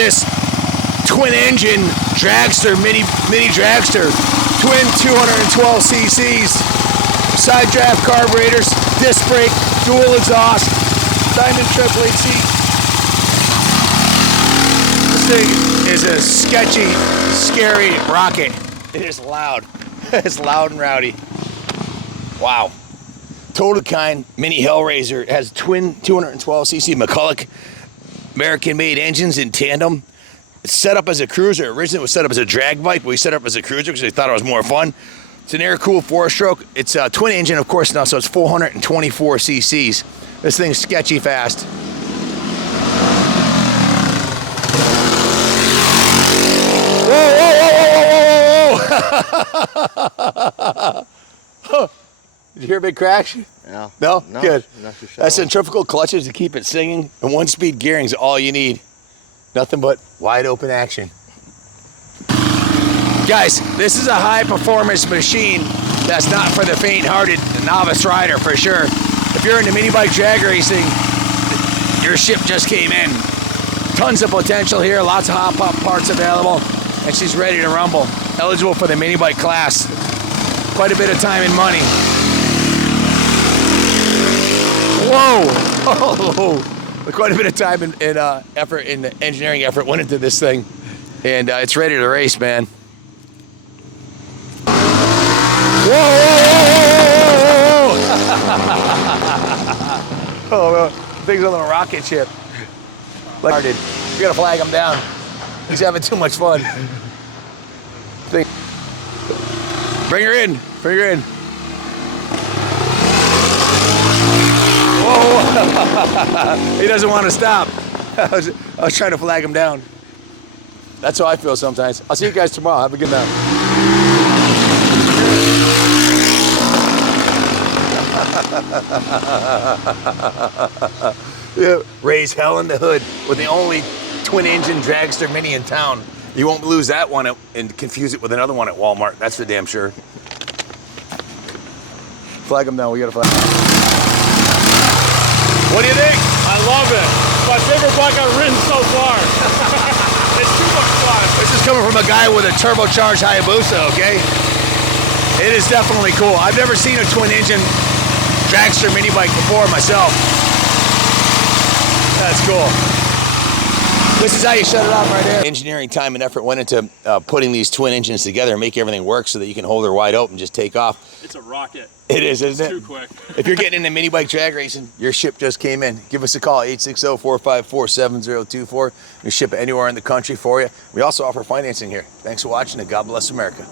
this twin engine dragster, mini dragster, twin 212 cc's, side draft carburetors, disc brake, dual exhaust, diamond triple AC. This thing is a sketchy, scary rocket. It is loud. It's loud and rowdy. Wow. Total kind mini Hellraiser. It has twin 212 cc McCulloch American-made engines in tandem. It's set up as a cruiser. Originally it was set up as a drag bike, but we set it up as a cruiser because we thought it was more fun. It's an air-cooled 4-stroke. It's a twin engine, of course, now, so it's 424 cc's. This thing's sketchy fast. Whoa, whoa, whoa, whoa, whoa, whoa. Did you hear a big crash? No. No? No, Good. That's sure. centrifugal clutches to keep it singing, and 1-speed gearing is all you need. Nothing but wide open action. Guys, this is a high performance machine that's not for the faint-hearted novice rider for sure. If you're into mini bike drag racing, your ship just came in. Tons of potential here, lots of hot pop parts available, and she's ready to rumble. Eligible for the mini bike class. Quite a bit of time and money. Whoa! Oh, quite a bit of time and effort and engineering effort went into this thing, and it's ready to race, man. Whoa! Oh, man. Thing's a little rocket ship. We gotta flag him down. He's having too much fun. Bring her in. Bring her in. Whoa! He doesn't want to stop. I was trying to flag him down. That's how I feel sometimes. I'll see you guys tomorrow. Have a good night. Yeah, raise hell in the hood with the only twin engine dragster mini in town. You won't lose that one and confuse it with another one at Walmart. That's for damn sure. Flag him down. We gotta flag him. What do you think? I love it. It's my favorite bike I've ridden so far. It's too much fun. This is coming from a guy with a turbocharged Hayabusa, okay? It is definitely cool. I've never seen a twin engine dragster mini bike before myself. That's cool. This is how you shut it off right here. Engineering time and effort went into putting these twin engines together and make everything work so that you can hold her wide open and just take off. It's a rocket. It is, isn't it? Too quick. If you're getting into mini bike drag racing, your ship just came in. Give us a call, 860-454-7024. We ship it anywhere in the country for you. We also offer financing here. Thanks for watching, and God bless America.